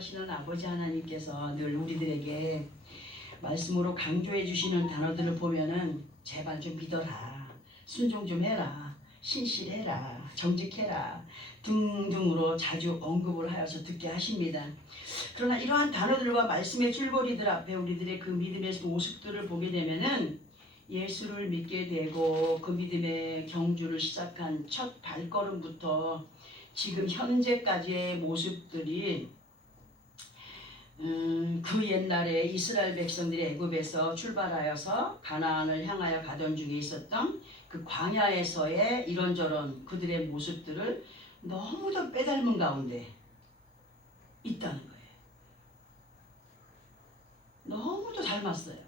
사랑하시는 아버지 하나님께서 늘 우리들에게 말씀으로 강조해 주시는 단어들을 보면은 제발 좀 믿어라, 순종 좀 해라, 신실해라, 정직해라 등등으로 자주 언급을 하여서 듣게 하십니다. 그러나 이러한 단어들과 말씀의 줄거리들 앞에 우리들의 그 믿음의 모습들을 보게 되면은 예수를 믿게 되고 그 믿음의 경주를 시작한 첫 발걸음부터 지금 현재까지의 모습들이 그 옛날에 이스라엘 백성들이 애굽에서 출발하여서 가나안을 향하여 가던 중에 있었던 그 광야에서의 이런저런 그들의 모습들을 너무도 빼닮은 가운데 있다는 거예요. 너무도 닮았어요.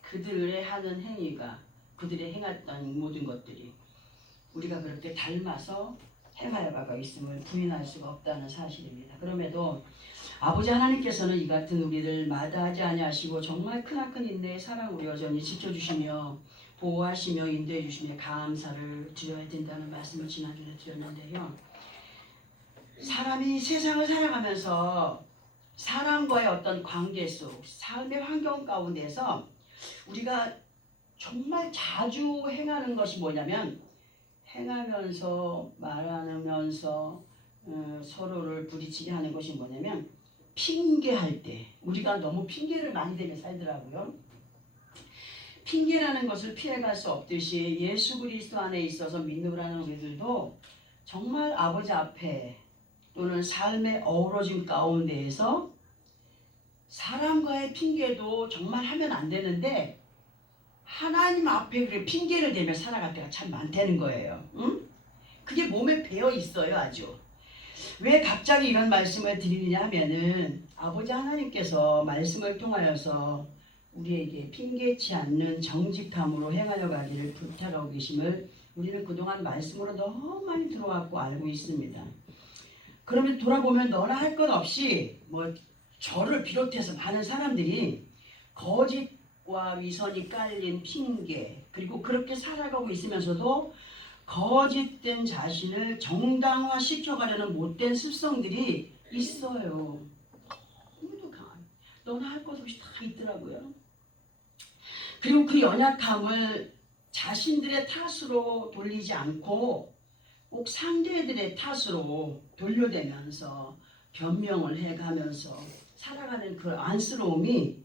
그들의 하는 행위가, 그들의 행했던 모든 것들이 우리가 그렇게 닮아서 행하여 가고 있음을 부인할 수가 없다는 사실입니다. 그럼에도 아버지 하나님께서는 이 같은 우리를 마다하지 아니하시고 정말 크나큰 인내의 사랑으로 여전히 지켜주시며 보호하시며 인도해 주시며 감사를 드려야 된다는 말씀을 지난주에 드렸는데요. 사람이 세상을 살아가면서 사람과의 어떤 관계 속, 삶의 환경 가운데서 우리가 정말 자주 행하는 것이 뭐냐면 행하면서 말하면서 서로를 부딪히게 하는 것이 뭐냐면 핑계할 때 우리가 너무 핑계를 많이 대며 살더라고요. 핑계라는 것을 피해갈 수 없듯이 예수 그리스도 안에 있어서 믿는다는 우리들도 정말 아버지 앞에 또는 삶의 어우러짐 가운데에서 사람과의 핑계도 정말 하면 안 되는데 하나님 앞에 그렇게 핑계를 대며 살아갈 때가 참 많다는 거예요. 응? 그게 몸에 배어 있어요, 아주. 왜 갑자기 이런 말씀을 드리느냐 하면은 아버지 하나님께서 말씀을 통하여서 우리에게 핑계치 않는 정직함으로 행하여 가기를 부탁하고 계심을 우리는 그동안 말씀으로 너무 많이 들어왔고 알고 있습니다. 그러면 돌아보면 너나 할 것 없이 저를 비롯해서 많은 사람들이 거짓과 위선이 깔린 핑계 그리고 그렇게 살아가고 있으면서도 거짓된 자신을 정당화시켜가려는 못된 습성들이 있어요. 너무도 강한. 너나 할 것 없이 다 있더라고요. 그리고 그 연약함을 자신들의 탓으로 돌리지 않고 꼭 상대들의 탓으로 돌려대면서 변명을 해가면서 살아가는 그 안쓰러움이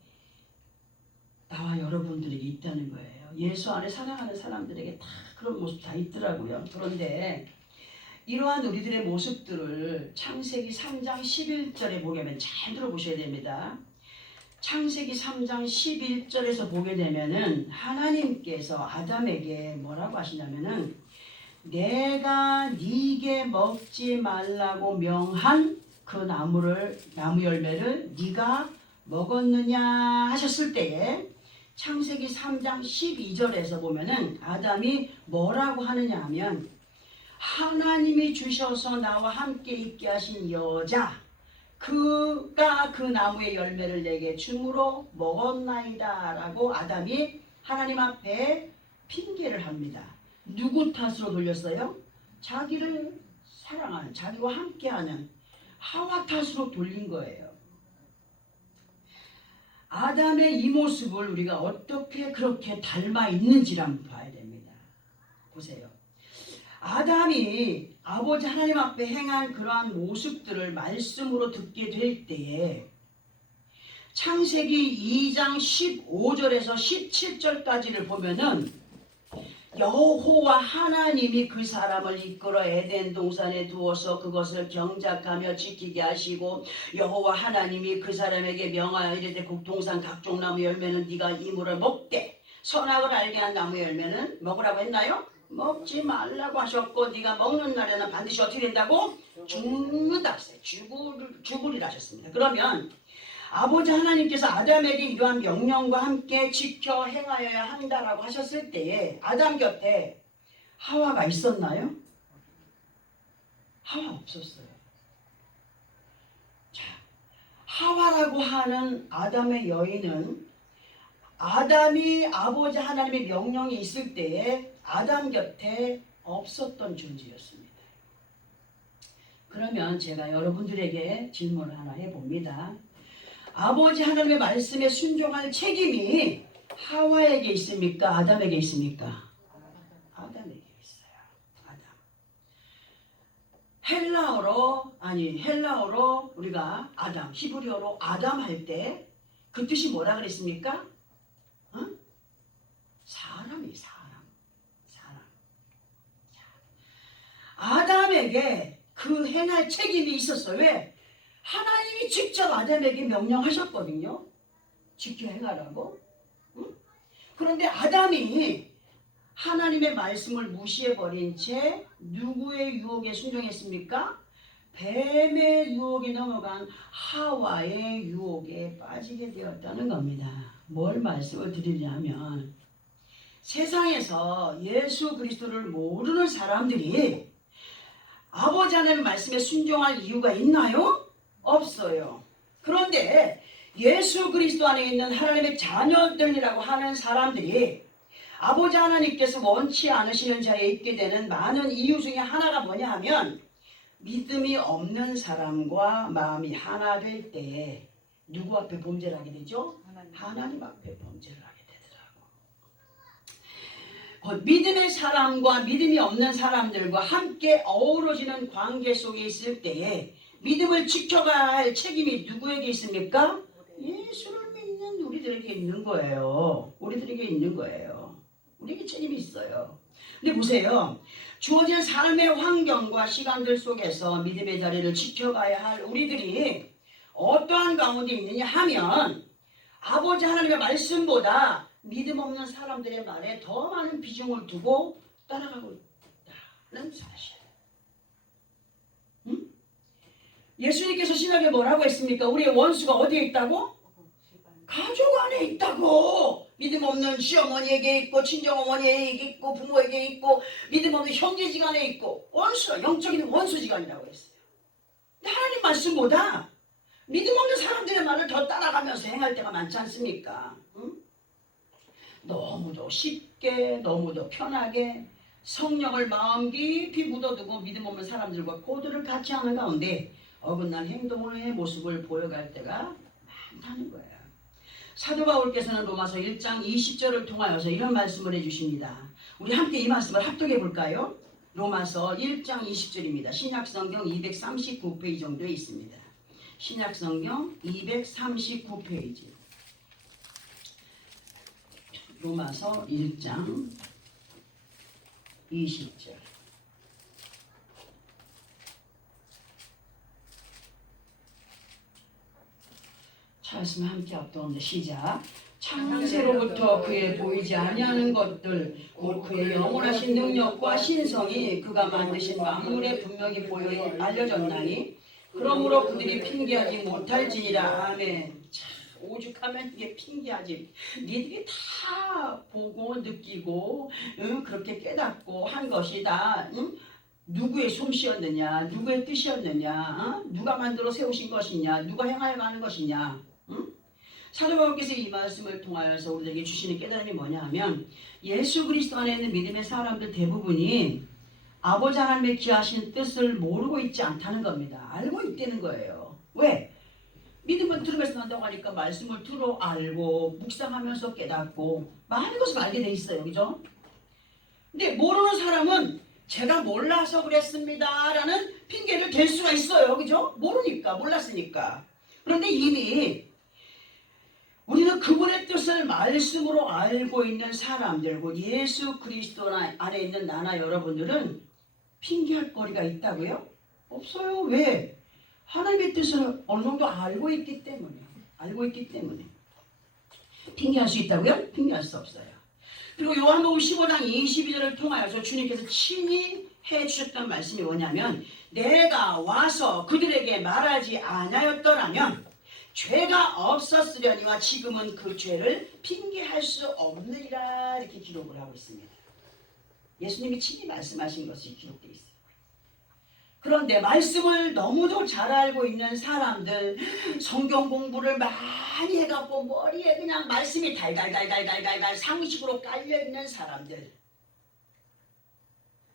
나와 여러분들에게 있다는 거예요. 예수 안에 살아가는 사람들에게 다 그런 모습 다 있더라고요. 그런데 이러한 우리들의 모습들을 창세기 3장 11절에 보게 되면 잘 들어보셔야 됩니다. 창세기 3장 11절에서 보게 되면은 하나님께서 아담에게 뭐라고 하시냐면은 내가 네게 먹지 말라고 명한 그 나무 열매를 네가 먹었느냐 하셨을 때에 창세기 3장 12절에서 보면은 아담이 뭐라고 하느냐 하면 하나님이 주셔서 나와 함께 있게 하신 여자 그가 그 나무의 열매를 내게 줌으로 먹었나이다 라고 아담이 하나님 앞에 핑계를 합니다. 누구 탓으로 돌렸어요? 자기를 사랑하는 자기와 함께하는 하와 탓으로 돌린 거예요. 아담의 이 모습을 우리가 어떻게 그렇게 닮아 있는지를 한번 봐야 됩니다. 보세요. 아담이 아버지 하나님 앞에 행한 그러한 모습들을 말씀으로 듣게 될 때에 창세기 2장 15절에서 17절까지를 보면은 여호와 하나님이 그 사람을 이끌어 에덴 동산에 두어서 그것을 경작하며 지키게 하시고 여호와 하나님이 그 사람에게 명하여 이르되 동산 각종 나무 열매는 네가 이물을 먹되 선악을 알게 한 나무 열매는 먹으라고 했나요? 먹지 말라고 하셨고 네가 먹는 날에는 반드시 어떻게 된다고? 죽는다 했어요. 죽으리라 하셨습니다. 그러면 아버지 하나님께서 아담에게 이러한 명령과 함께 지켜 행하여야 한다라고 하셨을 때에 아담 곁에 하와가 있었나요? 하와 없었어요. 자, 하와라고 하는 아담의 여인은 아담이 아버지 하나님의 명령이 있을 때에 아담 곁에 없었던 존재였습니다. 그러면 제가 여러분들에게 질문을 하나 해봅니다. 아버지 하나님의 말씀에 순종할 책임이 하와에게 있습니까? 아담에게 있습니까? 아담에게 있어요. 아담. 헬라어로 우리가 아담, 히브리어로 아담 할 때 그 뜻이 뭐라 그랬습니까? 사람이 사람. 아담에게 그 행할 책임이 있었어요. 왜? 하나님이 직접 아담에게 명령하셨거든요. 지켜 행하라고. 응? 그런데 아담이 하나님의 말씀을 무시해버린 채 누구의 유혹에 순종했습니까? 뱀의 유혹에 넘어간 하와의 유혹에 빠지게 되었다는 겁니다. 뭘 말씀을 드리냐면 세상에서 예수 그리스도를 모르는 사람들이 아버지 하나님의 말씀에 순종할 이유가 있나요? 없어요. 그런데 예수 그리스도 안에 있는 하나님의 자녀들이라고 하는 사람들이 아버지 하나님께서 원치 않으시는 자리에 있게 되는 많은 이유 중에 하나가 뭐냐 하면 믿음이 없는 사람과 마음이 하나 될 때 누구 앞에 범죄를 하게 되죠? 하나님 앞에 범죄를 하게 되더라고. 믿음의 사람과 믿음이 없는 사람들과 함께 어우러지는 관계 속에 있을 때에 믿음을 지켜가야 할 책임이 누구에게 있습니까? 예수를 믿는 우리들에게 있는 거예요. 우리들에게 있는 거예요. 우리에게 책임이 있어요. 근데 보세요. 주어진 삶의 환경과 시간들 속에서 믿음의 자리를 지켜가야 할 우리들이 어떠한 가운데 있느냐 하면 아버지 하나님의 말씀보다 믿음 없는 사람들의 말에 더 많은 비중을 두고 따라가고 있다는 사실. 응? 예수님께서 신약에 뭐라고 했습니까? 우리의 원수가 어디에 있다고? 가족 안에 있다고. 믿음 없는 시어머니에게 있고 친정어머니에게 있고 부모에게 있고 믿음 없는 형제지간에 있고 원수가 영적인 원수지간이라고 했어요. 근데 하나님 말씀보다 믿음 없는 사람들의 말을 더 따라가면서 행할 때가 많지 않습니까? 응? 너무도 쉽게 너무도 편하게 성령을 마음 깊이 묻어두고 믿음 없는 사람들과 고도를 같이 하는 가운데 어긋난 행동의 모습을 보여갈 때가 많다는 거예요. 사도 바울께서는 로마서 1장 20절을 통하여서 이런 말씀을 해주십니다. 우리 함께 이 말씀을 합독해 볼까요? 로마서 1장 20절입니다. 신약성경 239페이지 정도에 있습니다. 신약성경 239페이지. 로마서 1장 20절. 찾았으면 함께 합독합니다. 시작. 창세로부터 그의 보이지 아니하는 것들 곧 그의 영원하신 능력과 신성이 그가 만드신 만물에 분명히 보여 알려졌나니 그러므로 그들이 핑계하지 못할지니라. 아멘. 참, 오죽하면 이게 핑계하지. 니들이 다 보고 느끼고 그렇게 깨닫고 한 것이다. 누구의 솜씨였느냐, 누구의 뜻이었느냐, 누가 만들어 세우신 것이냐, 누가 행하여 가는 것이냐. 사도 바울께서 이 말씀을 통하여서 우리에게 주시는 깨달음이 뭐냐 하면 예수 그리스도 안에 있는 믿음의 사람들 대부분이 아버지 하나님의 귀하신 뜻을 모르고 있지 않다는 겁니다. 알고 있다는 거예요. 왜? 믿음을 들으면서 난다고 하니까 말씀을 들어 알고 묵상하면서 깨닫고 많은 것을 알게 돼 있어요. 그죠? 근데 모르는 사람은 제가 몰라서 그랬습니다 라는 핑계를 댈 수가 있어요. 그죠? 모르니까, 몰랐으니까. 그런데 이미 우리는 그분의 뜻을 말씀으로 알고 있는 사람들, 곧 예수 그리스도 안에 있는 나나 여러분들은 핑계할 거리가 있다고요? 없어요. 왜? 하나님의 뜻을 어느 정도 알고 있기 때문에. 핑계할 수 있다고요? 핑계할 수 없어요. 그리고 요한복음 15장 22절을 통하여서 주님께서 친히 해주셨던 말씀이 뭐냐면 내가 와서 그들에게 말하지 아니하였더라면 죄가 없었으려니와 지금은 그 죄를 핑계할 수 없느니라 이렇게 기록을 하고 있습니다. 예수님이 친히 말씀하신 것이 기록되어 있어요. 그런데 말씀을 너무도 잘 알고 있는 사람들, 성경 공부를 많이 해갖고 머리에 그냥 말씀이 달달달달달달 상식으로 깔려있는 사람들,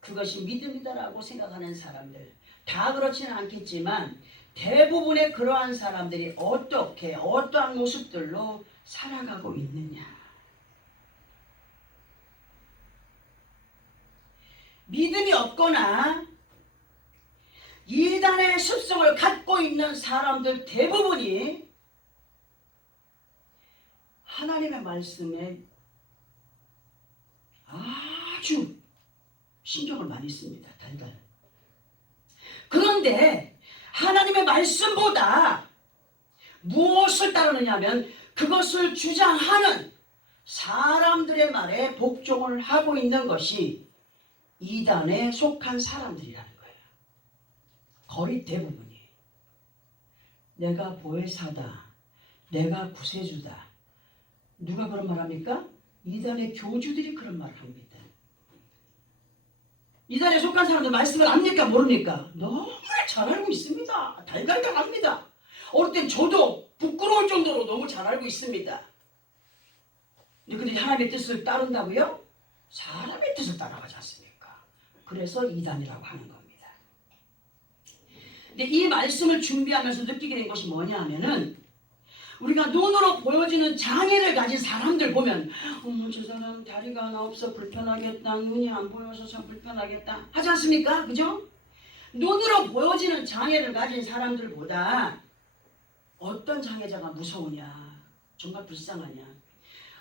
그것이 믿음이다라고 생각하는 사람들, 다 그렇지는 않겠지만 대부분의 그러한 사람들이 어떠한 모습들로 살아가고 있느냐. 믿음이 없거나 이단의 습성을 갖고 있는 사람들 대부분이 하나님의 말씀에 아주 신경을 많이 씁니다. 달달. 그런데 하나님의 말씀보다 무엇을 따르느냐면 그것을 주장하는 사람들의 말에 복종을 하고 있는 것이 이단에 속한 사람들이라는 거예요. 거의 대부분이. 내가 보혜사다. 내가 구세주다. 누가 그런 말 합니까? 이단의 교주들이 그런 말을 합니다. 이단에 속한 사람들 말씀을 압니까? 모릅니까? 너무나 잘 알고 있습니다. 달달달 합니다. 어릴 땐 저도 부끄러울 정도로 너무 잘 알고 있습니다. 근데 하나님의 뜻을 따른다고요? 사람의 뜻을 따라가지 않습니까? 그래서 이단이라고 하는 겁니다. 근데 이 말씀을 준비하면서 느끼게 된 것이 뭐냐 하면은 우리가 눈으로 보여지는 장애를 가진 사람들 보면 저 사람 다리가 하나 없어 불편하겠다. 눈이 안 보여서 참 불편하겠다. 하지 않습니까? 그죠? 눈으로 보여지는 장애를 가진 사람들보다 어떤 장애자가 무서우냐. 정말 불쌍하냐.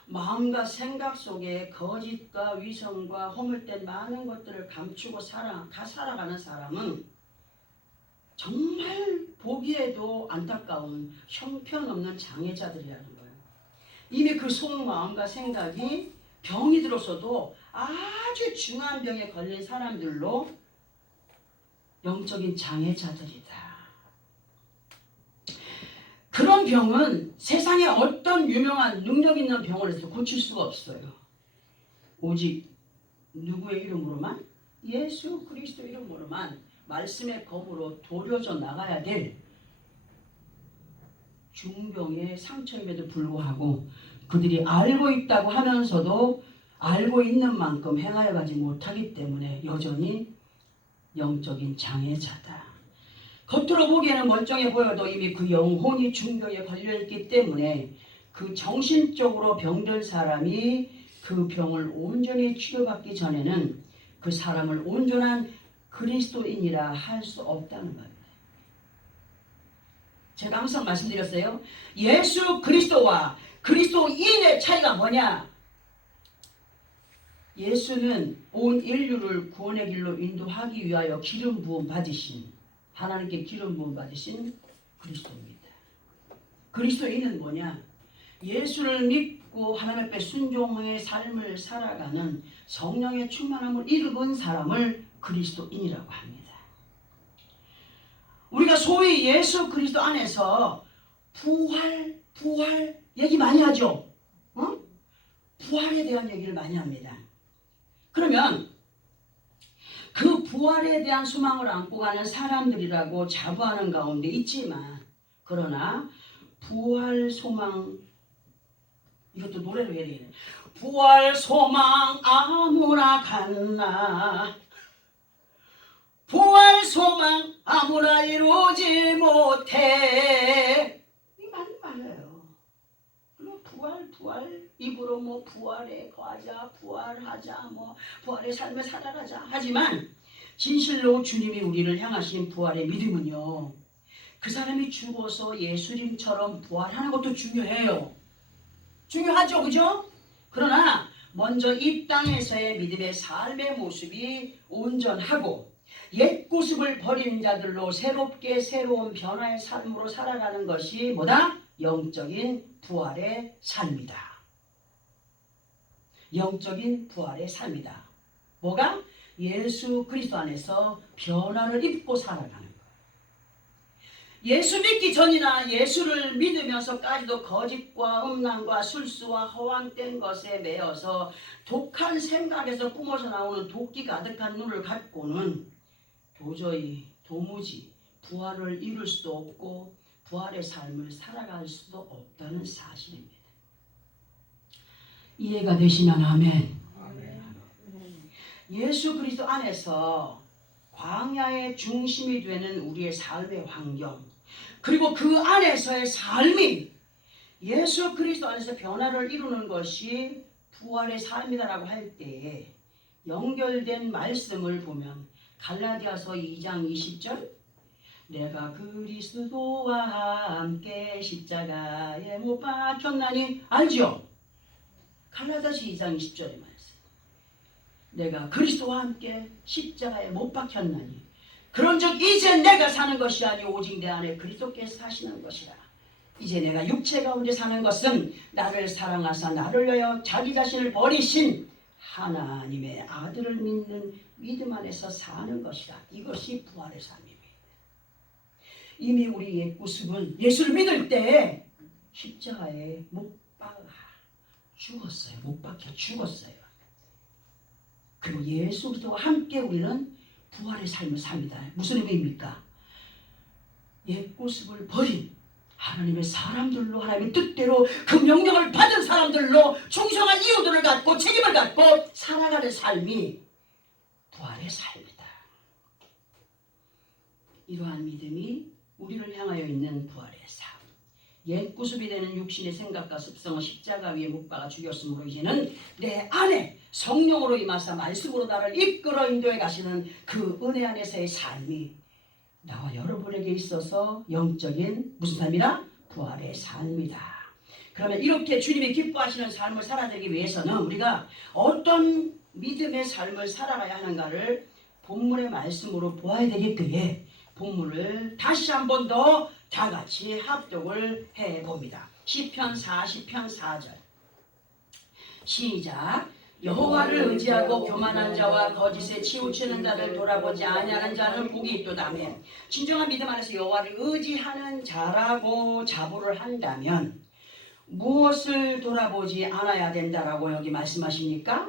마음과 생각 속에 거짓과 위선과 허물된 많은 것들을 감추고 살아가는 사람은 정말 보기에도 안타까운 형편없는 장애자들이라는 거예요. 이미 그 속마음과 생각이 병이 들어서도 아주 중한 병에 걸린 사람들로 영적인 장애자들이다. 그런 병은 세상에 어떤 유명한 능력 있는 병원에서 고칠 수가 없어요. 오직 누구의 이름으로만? 예수 그리스도 이름으로만 말씀의 검으로 도려져 나가야 될 중병의 상처임에도 불구하고 그들이 알고 있다고 하면서도 알고 있는 만큼 행하여 가지 못하기 때문에 여전히 영적인 장애자다. 겉으로 보기에는 멀쩡해 보여도 이미 그 영혼이 중병에 걸려있기 때문에 그 정신적으로 병든 사람이 그 병을 온전히 치료받기 전에는 그 사람을 온전한 그리스도인이라 할 수 없다는 겁니다. 제가 항상 말씀드렸어요. 예수 그리스도와 그리스도인의 차이가 뭐냐? 예수는 온 인류를 구원의 길로 인도하기 위하여 기름 부음 받으신 하나님께 기름 부음 받으신 그리스도입니다. 그리스도인은 뭐냐? 예수를 믿고 하나님 앞에 순종의 삶을 살아가는 성령의 충만함을 이룬 사람을 그리스도인이라고 합니다. 우리가 소위 예수 그리스도 안에서 부활 얘기 많이 하죠. 부활에 대한 얘기를 많이 합니다. 그러면 그 부활에 대한 소망을 안고 가는 사람들이라고 자부하는 가운데 있지만 그러나 부활 소망 이것도 노래로 해야 되겠네. 부활 소망 아무나 갖나 부활 소망 아무나 이루지 못해. 이 맞는 말이에요. 부활 입으로 뭐 부활에 거하자 부활하자 뭐 부활의 삶을 살아가자 하지만 진실로 주님이 우리를 향하신 부활의 믿음은요. 그 사람이 죽어서 예수님처럼 부활하는 것도 중요해요. 중요하죠. 그죠? 그러나 먼저 이 땅에서의 믿음의 삶의 모습이 온전하고 옛 모습을 버리는 자들로 새롭게 새로운 변화의 삶으로 살아가는 것이 뭐다? 영적인 부활의 삶이다. 영적인 부활의 삶이다. 뭐가? 예수 그리스도 안에서 변화를 입고 살아가는 거예요. 예수 믿기 전이나 예수를 믿으면서까지도 거짓과 음란과 술수와 허황된 것에 매여서 독한 생각에서 뿜어져 나오는 도끼 가득한 눈을 갖고는 도무지 부활을 이룰 수도 없고 부활의 삶을 살아갈 수도 없다는 사실입니다. 이해가 되시면 아멘. 예수 그리스도 안에서 광야의 중심이 되는 우리의 삶의 환경, 그리고 그 안에서의 삶이 예수 그리스도 안에서 변화를 이루는 것이 부활의 삶이다라고 할 때에 연결된 말씀을 보면 갈라디아서 2장 20절, 내가 그리스도와 함께 십자가에 못 박혔나니, 알죠? 갈라디아서 2장 20절의 말씀. 내가 그리스도와 함께 십자가에 못 박혔나니 그런즉 이제 내가 사는 것이 아니 오직 내 안에 그리스도께서 사시는 것이라. 이제 내가 육체 가운데 사는 것은 나를 사랑하사 나를 위하여 자기 자신을 버리신 하나님의 아들을 믿는 믿음 안에서 사는 것이라. 이것이 부활의 삶입니다. 이미 우리 옛 모습은 예수를 믿을 때 십자가에 못 박아 죽었어요. 못 박혀 죽었어요. 그리고 예수 그리스도와 함께 우리는 부활의 삶을 삽니다. 무슨 의미입니까? 옛 모습을 버린 하나님의 사람들로, 하나님의 뜻대로 그 명령을 받은 사람들로 충성한 이유들을 갖고 책임을 갖고 살아가는 삶이 부활의 삶이다. 이러한 믿음이 우리를 향하여 있는 부활의 삶. 옛 구습이 되는 육신의 생각과 습성을 십자가 위에 못 박아 죽였으므로 이제는 내 안에 성령으로 임하사 말씀으로 나를 이끌어 인도해 가시는 그 은혜 안에서의 삶이 나와 여러분에게 있어서 영적인 무슨 삶이라? 부활의 삶이다. 그러면 이렇게 주님이 기뻐하시는 삶을 살아내기 위해서는 우리가 어떤 믿음의 삶을 살아가야 하는가를 본문의 말씀으로 보아야 되겠기에 본문을 다시 한 번 더 다 같이 합독을 해봅니다. 시편 40편 4절 시작. 여호와를 의지하고 교만한 자와 거짓에 치우치는 자를 돌아보지 아니하는 자는 복이 있도다며. 진정한 믿음 안에서 여호와를 의지하는 자라고 자부를 한다면 무엇을 돌아보지 않아야 된다라고 여기 말씀하십니까?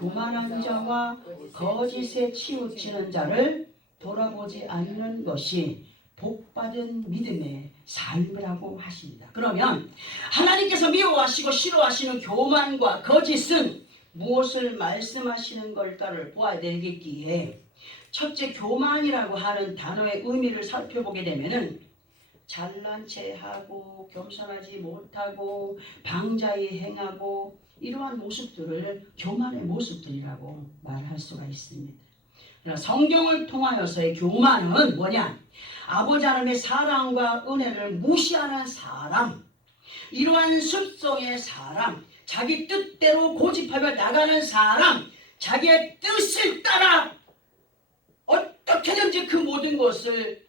교만한 자와 거짓에 치우치는 자를 돌아보지 않는 것이 복받은 믿음의 삶이라고 하십니다. 그러면 하나님께서 미워하시고 싫어하시는 교만과 거짓은 무엇을 말씀하시는 걸까를 보아야 되겠기에, 첫째 교만이라고 하는 단어의 의미를 살펴보게 되면은 잘난 체하고 겸손하지 못하고 방자히 행하고 이러한 모습들을 교만의 모습들이라고 말할 수가 있습니다. 그러나 성경을 통하여서의 교만은 뭐냐? 아버지 하나님의 사랑과 은혜를 무시하는 사람, 이러한 습성의 사람, 자기 뜻대로 고집하며 나가는 사람, 자기의 뜻을 따라 어떻게든지 그 모든 것을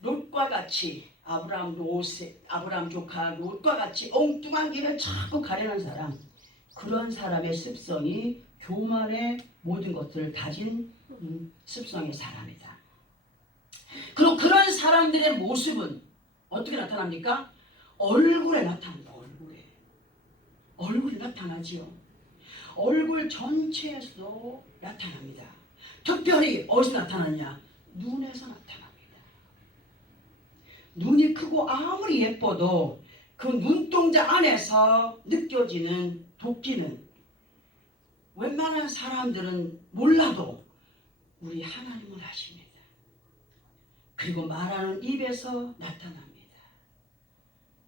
롯과 같이, 아브라함 조카 롯과 같이 엉뚱한 길을 자꾸 가려는 사람, 그런 사람의 습성이 교만의 모든 것들을 가진 습성의 사람이다. 그리고 그런 사람들의 모습은 어떻게 나타납니까? 얼굴에 나타납니다. 얼굴에 나타나지요. 얼굴 전체에서 나타납니다. 특별히 어디서 나타나냐? 눈에서 나타납니다. 눈이 크고 아무리 예뻐도 그 눈동자 안에서 느껴지는 도끼는 웬만한 사람들은 몰라도 우리 하나님은 아십니다. 그리고 말하는 입에서 나타납니다.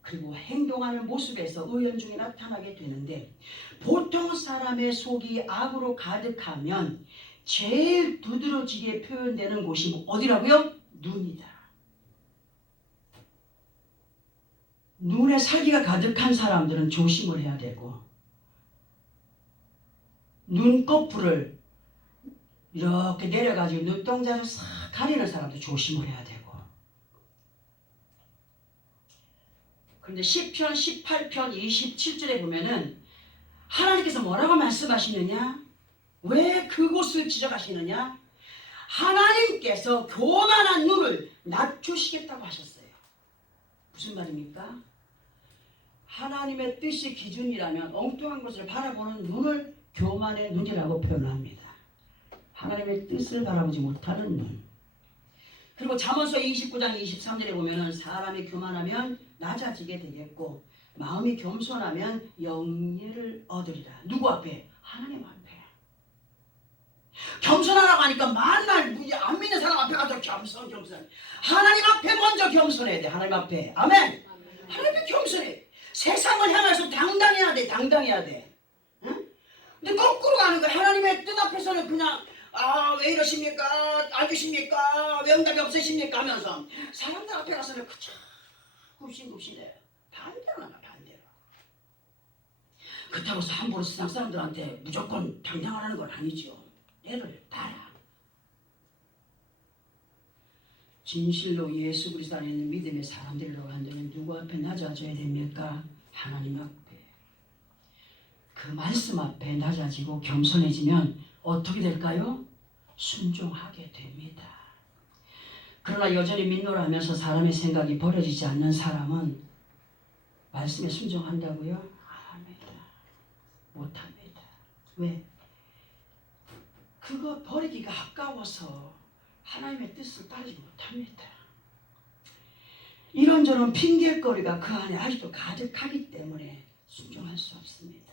그리고 행동하는 모습에서 의연중에 나타나게 되는데, 보통 사람의 속이 악으로 가득하면 제일 두드러지게 표현되는 곳이 어디라고요? 눈이다. 눈에 살기가 가득한 사람들은 조심을 해야 되고, 눈꺼풀을 이렇게 내려가지고 눈동자를 싹 가리는 사람도 조심을 해야 되고. 그런데 시편 18편 27절에 보면은 하나님께서 뭐라고 말씀하시느냐? 왜 그곳을 지적하시느냐? 하나님께서 교만한 눈을 낮추시겠다고 하셨어요. 무슨 말입니까? 하나님의 뜻이 기준이라면 엉뚱한 것을 바라보는 눈을 교만의 눈이라고 표현합니다. 하나님의 뜻을 바라보지 못하는 눈. 그리고 잠언서 29장 23절에 보면은 사람이 교만하면 낮아지게 되겠고 마음이 겸손하면 영예를 얻으리라. 누구 앞에? 하나님 앞에. 겸손하라고 하니까 만날 안 믿는 사람 앞에 가서 겸손. 하나님 앞에 먼저 겸손해야 돼. 하나님 앞에. 아멘. 하나님 앞에 겸손해. 세상을 향해서 당당해야 돼. 응? 근데 거꾸로 가는 거야. 하나님의 뜻 앞에서는 그냥 왜 이러십니까? 알겠습니까? 왜 응답이 없으십니까? 하면서 사람들 앞에 가서는 그저 굽신굽신해. 반대로 나가. 그렇다고 해서 함부로 세상 사람들한테 무조건 당당하라는 건 아니죠. 때를 따라. 진실로 예수 그리스도 안에 있는 믿음의 사람들이라고 한다면 누구 앞에 낮아져야 됩니까? 하나님 앞에. 그 말씀 앞에 낮아지고 겸손해지면 어떻게 될까요? 순종하게 됩니다. 그러나 여전히 민노라 하면서 사람의 생각이 버려지지 않는 사람은 말씀에 순종한다고요? 못합니다. 왜? 그거 버리기가 아까워서 하나님의 뜻을 따르지 못합니다. 이런저런 핑계거리가 그 안에 아직도 가득하기 때문에 순종할 수 없습니다.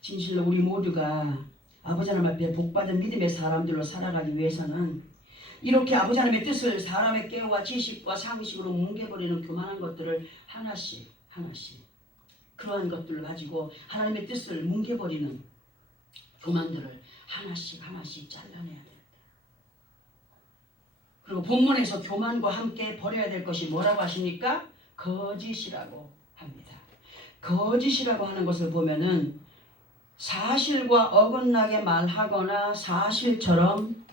진실로 우리 모두가 아버지 하나님 앞에 복받은 믿음의 사람들로 살아가기 위해서는 이렇게 아버지 하나님의 뜻을 사람의 깨와 지식과 상식으로 뭉개버리는 교만한 것들을 하나씩 그러한 것들을 가지고 하나님의 뜻을 뭉개버리는 교만들을 하나씩 잘라내야 됩니다. 그리고 본문에서 교만과 함께 버려야 될 것이 뭐라고 하십니까? 거짓이라고 합니다. 거짓이라고 하는 것을 보면은 사실과 어긋나게 말하거나 사실처럼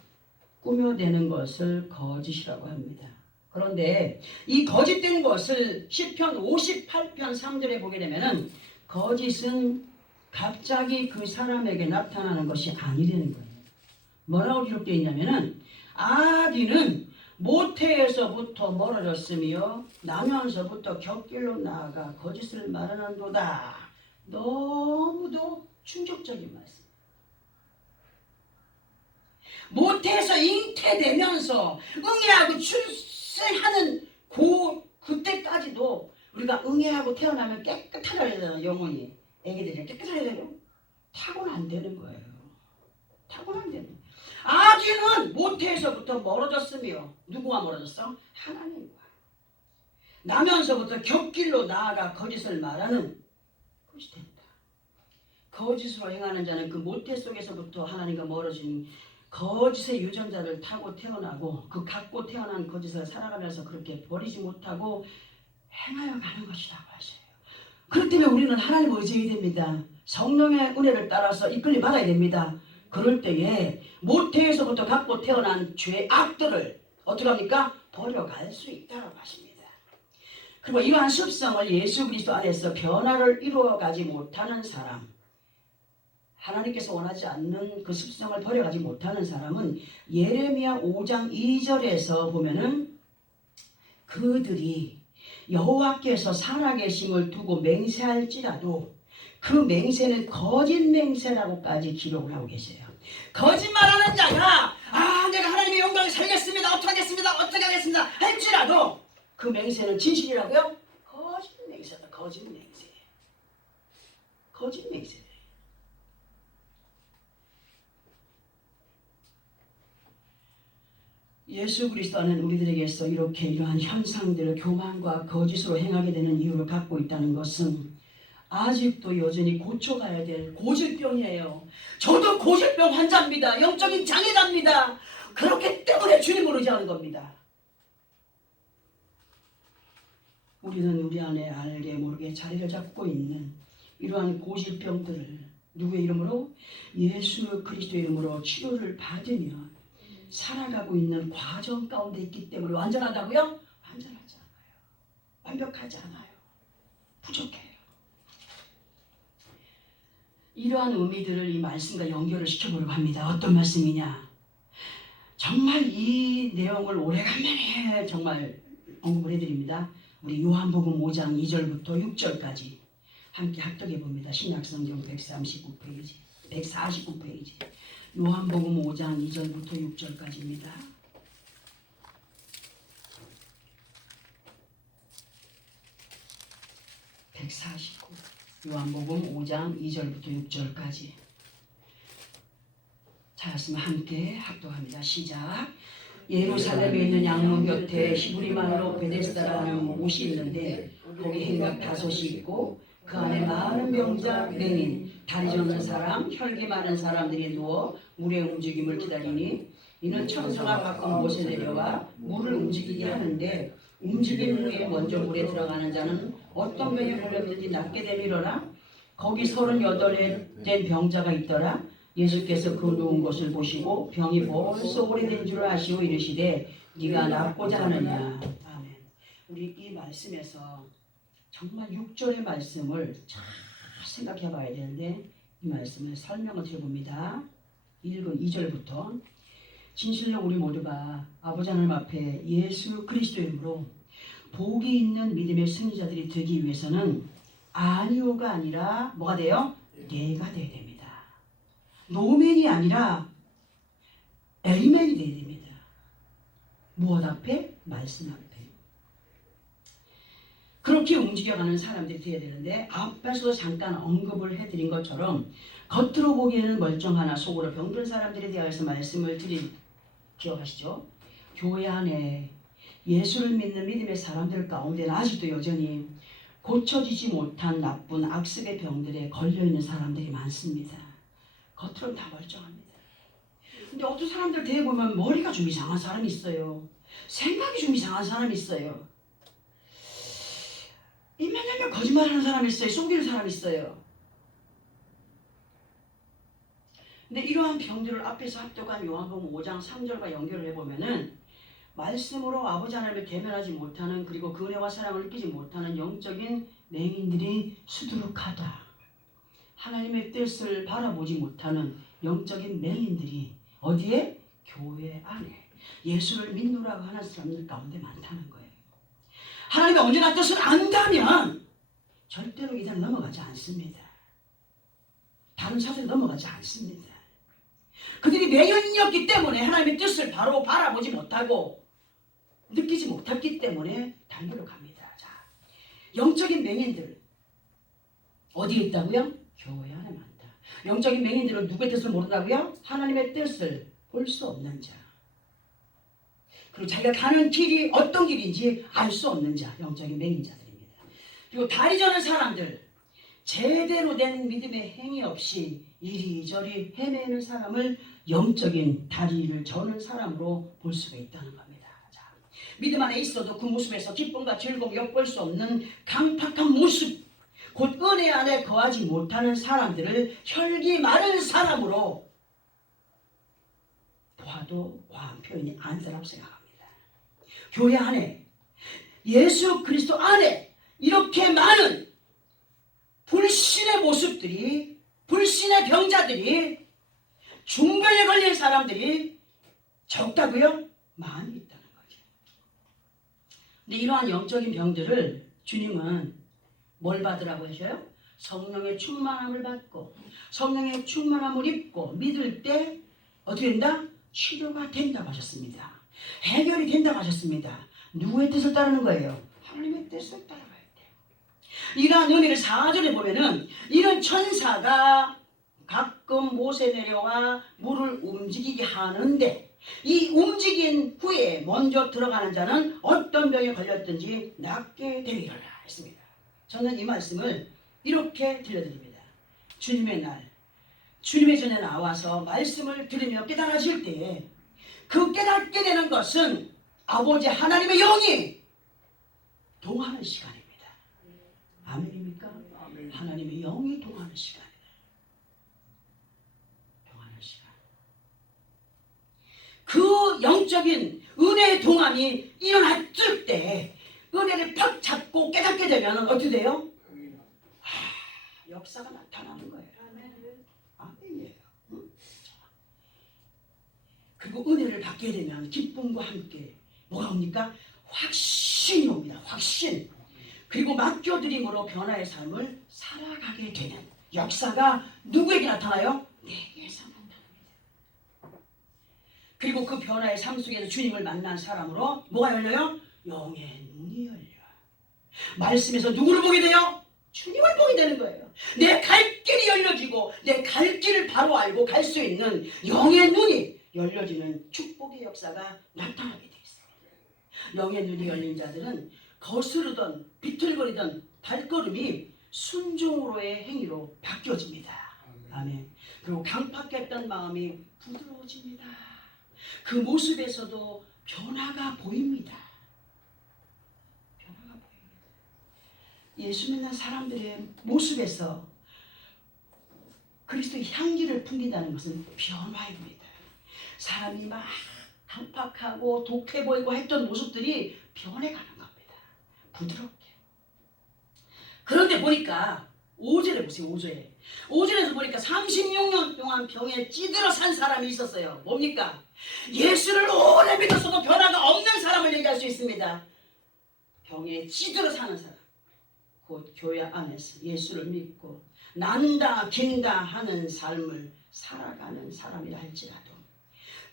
꾸며대는 것을 거짓이라고 합니다. 그런데 이 거짓된 것을 시편 58편 3절에 보게 되면은 거짓은 갑자기 그 사람에게 나타나는 것이 아니라는 거예요. 뭐라고 기록되어 있냐면은 아기는 모태에서부터 멀어졌으며 나면서부터 곁길로 나아가 거짓을 말하는도다. 너무도 충격적인 말씀. 모태에서 잉태되면서 응애하고 출생하는 그때까지도 우리가 응애하고 태어나면 깨끗하게 되잖아요. 영혼이. 애기들이 깨끗하게 되고 타고는 안 되는 거예요. 타고는 안 되는 거예요. 아기는 모태에서부터 멀어졌으며 누구와 멀어졌어? 하나님과. 나면서부터 곁길로 나아가 거짓을 말하는 것이 된다. 거짓으로 행하는 자는 그 모태 속에서부터 하나님과 멀어진 거짓의 유전자를 타고 태어나고 그 갖고 태어난 거짓을 살아가면서 그렇게 버리지 못하고 행하여 가는 것이라고 하셔요. 그렇기 때문에 우리는 하나님을 의지해야 됩니다. 성령의 은혜를 따라서 이끌림 받아야 됩니다. 그럴 때에 모태에서부터 갖고 태어난 죄의 악들을 어떻게 합니까? 버려갈 수 있다고 하십니다. 그리고 이러한 습성을 예수 그리스도 안에서 변화를 이루어가지 못하는 사람, 하나님께서 원하지 않는 그 습성을 버려가지 못하는 사람은 예레미야 5장 2절에서 보면은 그들이 여호와께서 살아계심을 두고 맹세할지라도 그 맹세는 거짓 맹세라고까지 기록을 하고 계세요. 거짓말하는 자가 내가 하나님의 영광을 살겠습니다. 어떻게 하겠습니다. 할지라도 그 맹세는 진실이라고요? 거짓 맹세다. 거짓 맹세. 예수 그리스도 안은 우리들에게서 이러한 현상들을 교만과 거짓으로 행하게 되는 이유를 갖고 있다는 것은 아직도 여전히 고쳐가야 될 고질병이에요. 저도 고질병 환자입니다. 영적인 장애자입니다. 그렇기 때문에 주님을 의지하는 겁니다. 우리는 우리 안에 알게 모르게 자리를 잡고 있는 이러한 고질병들을 누구의 이름으로? 예수 그리스도의 이름으로 치료를 받으며 살아가고 있는 과정 가운데 있기 때문에 완전하다고요? 완전하지 않아요. 완벽하지 않아요. 부족해요. 이러한 의미들을 이 말씀과 연결을 시켜보려고 합니다. 어떤 말씀이냐? 정말 이 내용을 오래간만에 정말 언급을 해드립니다. 우리 요한복음 5장 2절부터 6절까지 함께 합독해 봅니다. 신약성경 149페이지. 요한복음 5장 2절부터 6절까지입니다. 요한복음 5장 2절부터 6절까지. 자, 찾았으면 함께 합독합니다. 시작. 예루살렘에 있는 양문 곁에 히브리 말로 베데스다라는 못이 있는데 거기 행각 5이 있고 그 안에 많은 병자, 맹인, 다리 저는 사람, 혈기 많은 사람들이 누워 물의 움직임을 기다리니 이는 천사가 가끔 못에 내려와 물을 움직이게 하는데 움직인 후에 먼저 물에 들어가는 자는 어떤 병에 걸렸든지 낫게 되리로라. 거기 38에 된 병자가 있더라. 예수께서 그 누운 것을 보시고 병이 벌써 오래된 줄 아시고 이르시되 네가 낫고자 하느냐. 아멘. 우리 이 말씀에서 정말 6절의 말씀을 잘 생각해 봐야 되는데 이 말씀을 설명을 드려봅니다. 읽은 2절부터 진실로 우리 모두가 아버지 하나님 앞에 예수 그리스도의 이름으로 복이 있는 믿음의 승리자들이 되기 위해서는 아니오가 아니라 뭐가 돼요? 네가 돼야 됩니다. 노맨이 아니라 에리맨이 돼야 됩니다. 무엇 앞에? 말씀 앞에. 그렇게 움직여가는 사람들이 되어야 되는데 앞에서도 잠깐 언급을 해드린 것처럼 겉으로 보기에는 멀쩡하나 속으로 병든 사람들에 대해서 말씀을 기억하시죠? 교회 안에 예수를 믿는 믿음의 사람들 가운데는 아직도 여전히 고쳐지지 못한 나쁜 악습의 병들에 걸려있는 사람들이 많습니다. 겉으로는 다 멀쩡합니다. 근데 어떤 사람들 대해 보면 머리가 좀 이상한 사람이 있어요. 생각이 좀 이상한 사람이 있어요. 입만 열면 거짓말하는 사람이 있어요. 속이는 사람이 있어요. 근데 이러한 병들을 앞에서 합독한 요한복음 5장 3절과 연결을 해보면은 말씀으로 아버지 하나님을 대면하지 못하는 그리고 그 은혜와 사랑을 느끼지 못하는 영적인 맹인들이 수두룩하다. 하나님의 뜻을 바라보지 못하는 영적인 맹인들이 어디에? 교회 안에 예수를 믿노라고 하는 사람들 가운데 많다는 거예요. 하나님의 언제나 뜻을 안다면 절대로 이단 넘어가지 않습니다. 다른 사슬에 넘어가지 않습니다. 그들이 맹인이었기 때문에 하나님의 뜻을 바로 바라보지 못하고 느끼지 못했기 때문에 단결로 갑니다. 자, 영적인 맹인들 어디에 있다고요? 교회 안에 많다. 영적인 맹인들은 누구의 뜻을 모른다고요? 하나님의 뜻을 볼 수 없는 자. 그리고 자기가 가는 길이 어떤 길인지 알 수 없는 자, 영적인 맹인자들입니다. 그리고 다리 저는 사람들, 제대로 된 믿음의 행위 없이 이리저리 헤매는 사람을 영적인 다리를 저는 사람으로 볼 수가 있다는 겁니다. 자, 믿음 안에 있어도 그 모습에서 기쁨과 즐거움 엿볼 수 없는 강팍한 모습, 곧 은혜 안에 거하지 못하는 사람들을 혈기 마른 사람으로 보아도 과한 표현이 아니라고 생각합니다. 교회 안에 예수 그리스도 안에 이렇게 많은 불신의 모습들이, 불신의 병자들이, 중병에 걸린 사람들이 적다고요? 많이 있다는 거죠. 근데 이러한 영적인 병들을 주님은 뭘 받으라고 하셔요? 성령의 충만함을 받고 성령의 충만함을 입고 믿을 때 어떻게 된다? 치료가 된다고 하셨습니다. 해결이 된다고 하셨습니다. 누구의 뜻을 따르는 거예요? 하나님의 뜻을 따라가야 돼요. 이러한 의미를 4절에 보면은 이런 천사가 가끔 못에 내려와 물을 움직이게 하는데 이 움직인 후에 먼저 들어가는 자는 어떤 병에 걸렸든지 낫게 되리라 했습니다. 저는 이 말씀을 이렇게 들려드립니다. 주님의 날, 주님의 전에 나와서 말씀을 들으며 깨달아질 때에 그 깨닫게 되는 것은 아버지 하나님의 영이 동하는 시간입니다. 아멘입니까? 아멘. 하나님의 영이 동하는 시간이다. 동하는 시간. 그 영적인 은혜의 동함이 일어났을 때 은혜를 팍 잡고 깨닫게 되면 어떻게 돼요? 역사가 나타나는 거예요. 아멘이에요. 응? 그리고 은혜를 받게 되면 기쁨과 함께 뭐가 옵니까? 확신이 옵니다. 확신. 그리고 맡겨드림으로 변화의 삶을 살아가게 되는 역사가 누구에게 나타나요? 내게서 나타납니다. 그리고 그 변화의 삶 속에서 주님을 만난 사람으로 뭐가 열려요? 영의 눈이 열려. 말씀에서 누구를 보게 돼요? 주님을 보게 되는 거예요. 내 갈 길이 열려지고 내 갈 길을 바로 알고 갈 수 있는 영의 눈이 열려지는 축복의 역사가 나타나게 돼 있어요. 영의 눈이 열린 자들은 거스르던 비틀거리던 발걸음이 순종으로의 행위로 바뀌어집니다. 아멘. 그리고 강팍했던 마음이 부드러워집니다. 그 모습에서도 변화가 보입니다. 변화가 보입니다. 예수 믿는 사람들의 모습에서 그리스도의 향기를 풍긴다는 것은 변화입니다. 사람이 막 강팍하고 독해 보이고 했던 모습들이 변해가는 겁니다. 부드럽게. 그런데 보니까 5절에 보세요. 5절에서 보니까 36년 동안 병에 찌들어 산 사람이 있었어요. 뭡니까? 예수를 오래 믿었어도 변화가 없는 사람을 얘기할 수 있습니다. 병에 찌들어 사는 사람. 곧 교회 안에서 예수를 믿고 난다 긴다 하는 삶을 살아가는 사람이라 할지라도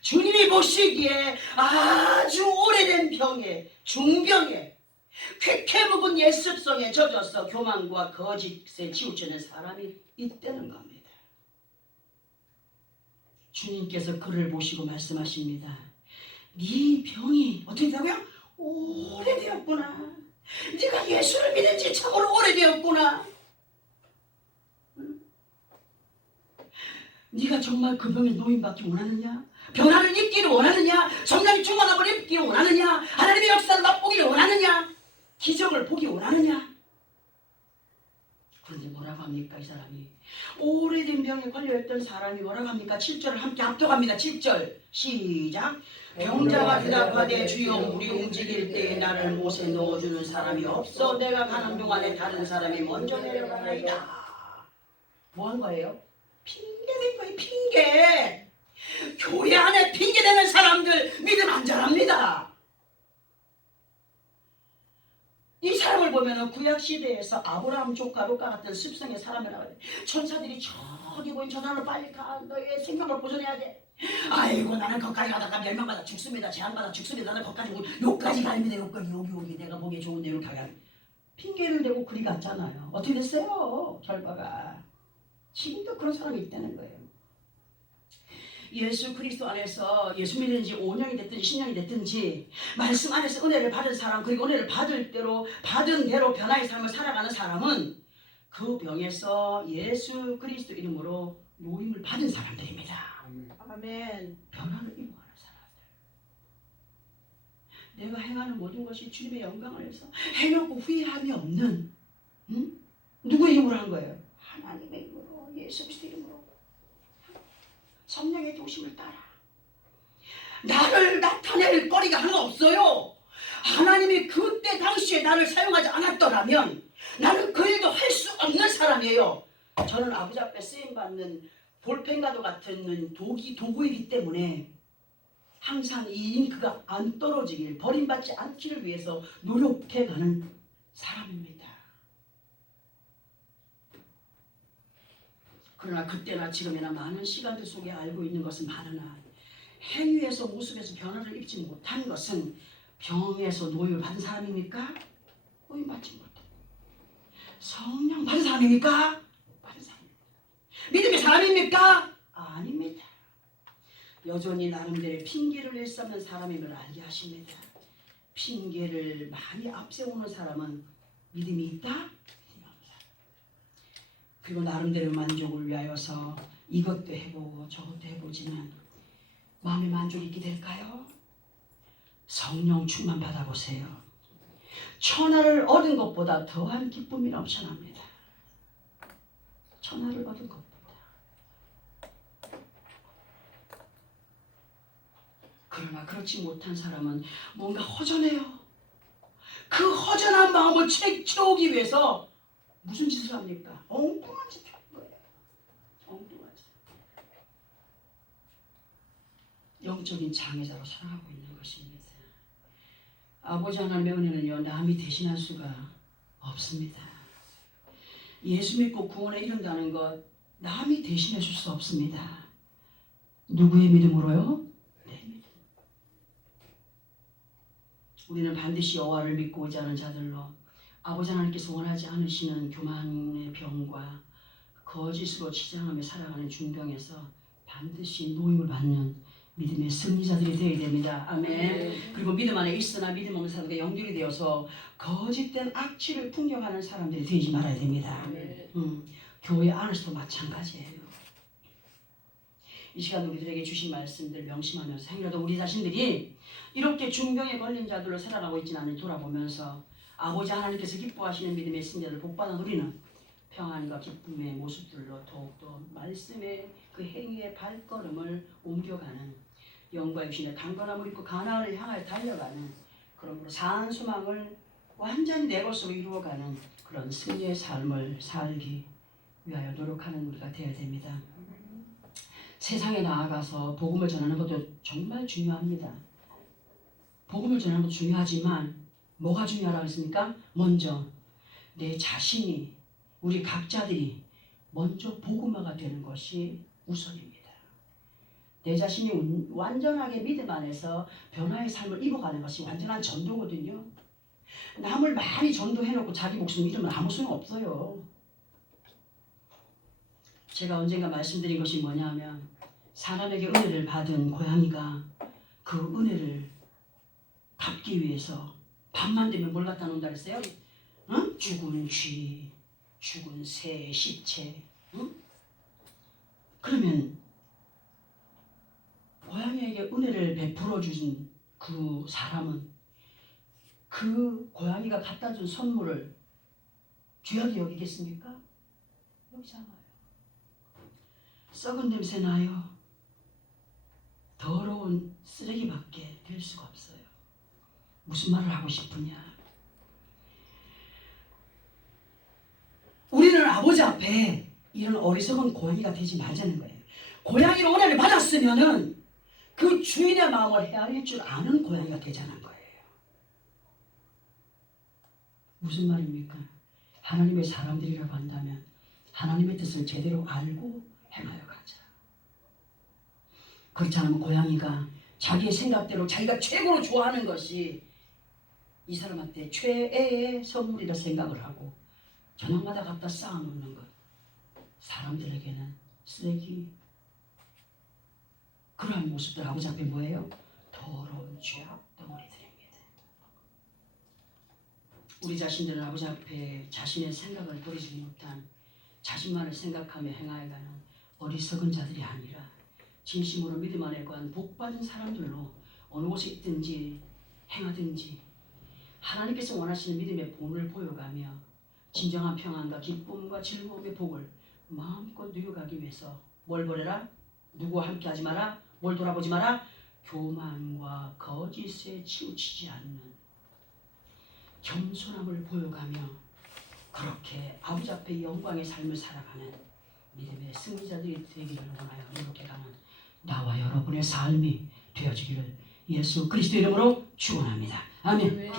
주님이 보시기에 아주 오래된 병에 중병에 쾌쾌 묵은 옛습성에 젖어서 교만과 거짓에 치우치는 사람이 있다는 겁니다. 주님께서 그를 보시고 말씀하십니다. 네 병이 어떻게 되고요? 오래되었구나. 네가 예수를 믿은 지 참으로 오래되었구나. 네가 정말 그 병에 노인받기 원하느냐? 변화를 입기를 원하느냐? 성령이 충만함을 입기를 원하느냐? 하나님의 역사를 맛보기를 원하느냐? 기적을 보기 원하느냐? 그런데 뭐라고 합니까? 이 사람이 오래된 병에 걸려있던 사람이 뭐라고 합니까? 7절을 함께 합독합니다. 7절 시작. 병자가 대답하되 주여 우리 움직일 때에 나를 못에 넣어주는 사람이 없어 내가 가는 동안에 다른 사람이 먼저 내려가나이다. 뭐 한 거예요? 핑계된 거예요. 핑계. 교회 안에 핑계대는 사람들 믿음 안 자랍니다. 이 사람을 보면 구약시대에서 아브라함 조카 롯과 같은 습성의 사람이라고 해요. 천사들이 저기 보인 저 사람을 빨리 가. 너의 생명을 보존해야 돼. 아이고 나는 거기까지 가다가 멸망받아 죽습니다. 재앙받아 죽습니다. 나는 거기까지 여기까지 가입니다. 여기 내가 보기에 좋은 데로 가야 핑계를 대고 그리 갔잖아요. 어떻게 됐어요? 결과가. 지금도 그런 사람이 있다는 거예요. 예수 그리스도 안에서 예수 믿는 지 5년이 됐든지 10년이 됐든지 말씀 안에서 은혜를 받은 사람 그리고 은혜를 받은 대로 변화의 삶을 살아가는 사람은 그 병에서 예수 그리스도 이름으로 노임을 받은 사람들입니다. 아멘. 변화를 입어가는 사람들. 내가 행하는 모든 것이 주님의 영광을 위해서 해놓고 후회함이 없는 누구의 힘으로 한 거예요? 하나님의 힘으로 예수 그리스도 이름으로 성령의 도심을 따라 나를 나타낼 거리가 하나 없어요. 하나님이 그때 당시에 나를 사용하지 않았더라면 나는 그 일도 할 수 없는 사람이에요. 저는 아버지 앞에 쓰임받는 볼펜과도 같은 도구이기 때문에 항상 이 잉크가 안 떨어지길 버림받지 않기를 위해서 노력해가는 사람입니다. 그러나 그때나 지금이나 많은 시간들 속에 알고 있는 것은 많으나 행위에서 모습에서 변화를 입지 못한 것은 병에서 노임을 받은 사람입니까? 노임 받지 못해. 성령 받은 사람입니까? 받은 사람입니다. 믿음의 사람입니까? 아닙니다. 여전히 나름대로의 핑계를 일삼는 사람임을 알게 하십니다. 핑계를 많이 앞세우는 사람은 믿음이 있다? 그리고 나름대로 만족을 위하여서 이것도 해보고 저것도 해보지만 마음의 만족이 있게 될까요? 성령 충만 받아보세요. 천하를 얻은 것보다 더한 기쁨이 넘쳐납니다. 천하를 얻은 것보다. 그러나 그렇지 못한 사람은 뭔가 허전해요. 그 허전한 마음을 채우기 위해서 무슨 짓을 합니까? 엉뚱한 짓을 하는 거예요. 엉뚱한 짓. 영적인 장애자로 살아가고 있는 것입니다. 아버지 하나님의 은혜는요 남이 대신할 수가 없습니다. 예수 믿고 구원에 이른다는 것 남이 대신해 줄 수 없습니다. 누구의 믿음으로요? 내 믿음. 우리는 반드시 여호와를 믿고 오지 않은 자들로 아버지 하나님께서 원하지 않으시는 교만의 병과 거짓으로 치장하며 살아가는 중병에서 반드시 노임을 받는 믿음의 승리자들이 되어야 됩니다. 아멘. 그리고 믿음 안에 있으나 믿음 없는 사람과 연결이 되어서 거짓된 악취를 풍겨가는 사람들이 되지 말아야 됩니다. 교회 안에서도 마찬가지예요. 이 시간 우리들에게 주신 말씀들 명심하면서 행여라도 우리 자신들이 이렇게 중병에 걸린 자들로 살아가고 있지는 않은지 돌아보면서 아버지 하나님께서 기뻐하시는 믿음의 승자들 복받은 우리는 평안과 기쁨의 모습들로 더욱더 말씀의 그 행위의 발걸음을 옮겨가는 영과 육신의 강건함을 입고 가나안을 향하여 달려가는 그러므로 사한 소망을 완전히 내 것으로 이루어가는 그런 승리의 삶을 살기 위하여 노력하는 우리가 되어야 됩니다. 세상에 나아가서 복음을 전하는 것도 정말 중요합니다. 복음을 전하는 것도 중요하지만 뭐가 중요하다고 했습니까? 먼저 내 자신이 우리 각자들이 먼저 복음화가 되는 것이 우선입니다. 내 자신이 완전하게 믿음 안에서 변화의 삶을 입어가는 것이 완전한 전도거든요. 남을 많이 전도해놓고 자기 목숨 잃으면 아무 소용 없어요. 제가 언젠가 말씀드린 것이 뭐냐면 사람에게 은혜를 받은 고양이가 그 은혜를 갚기 위해서 밤만 되면 뭘 갖다 놓는다 그랬어요? 응? 죽은 쥐, 죽은 새, 시체. 응? 그러면 고양이에게 은혜를 베풀어 준 그 사람은 그 고양이가 갖다 준 선물을 귀하게 여기겠습니까? 여기지 않아요. 썩은 냄새 나요. 더러운 쓰레기밖에 될 수가 없어요. 무슨 말을 하고 싶으냐? 우리는 아버지 앞에 이런 어리석은 고양이가 되지 말자는 거예요. 고양이로 은혜를 받았으면은 그 주인의 마음을 헤아릴 줄 아는 고양이가 되자는 거예요. 무슨 말입니까? 하나님의 사람들이라고 한다면 하나님의 뜻을 제대로 알고 행하여 가자. 그렇지 않으면 고양이가 자기의 생각대로 자기가 최고로 좋아하는 것이 이 사람한테 최애의 선물이라 생각을 하고 저녁마다 갖다 쌓아놓는 것, 사람들에게는 쓰레기. 그러한 모습들 아버지 앞에 뭐예요? 더러운 죄악 덩어리들입니다. 우리 자신들은 아버지 앞에 자신의 생각을 버리지 못한 자신만을 생각하며 행하여가는 어리석은 자들이 아니라 진심으로 믿음 안에 거한 복받은 사람들로 어느 곳에 있든지 행하든지 하나님께서 원하시는 믿음의 본을 보여가며 진정한 평안과 기쁨과 즐거움의 복을 마음껏 누려가기 위해서 뭘 버려라? 누구와 함께 하지 마라? 뭘 돌아보지 마라? 교만과 거짓에 치우치지 않는 겸손함을 보여가며 그렇게 아버지 앞에 영광의 삶을 살아가는 믿음의 승리자들이 되기를 원하여 노력해가는 나와 여러분의 삶이 되어지기를 예수 그리스도 이름으로 축원합니다. 아멘.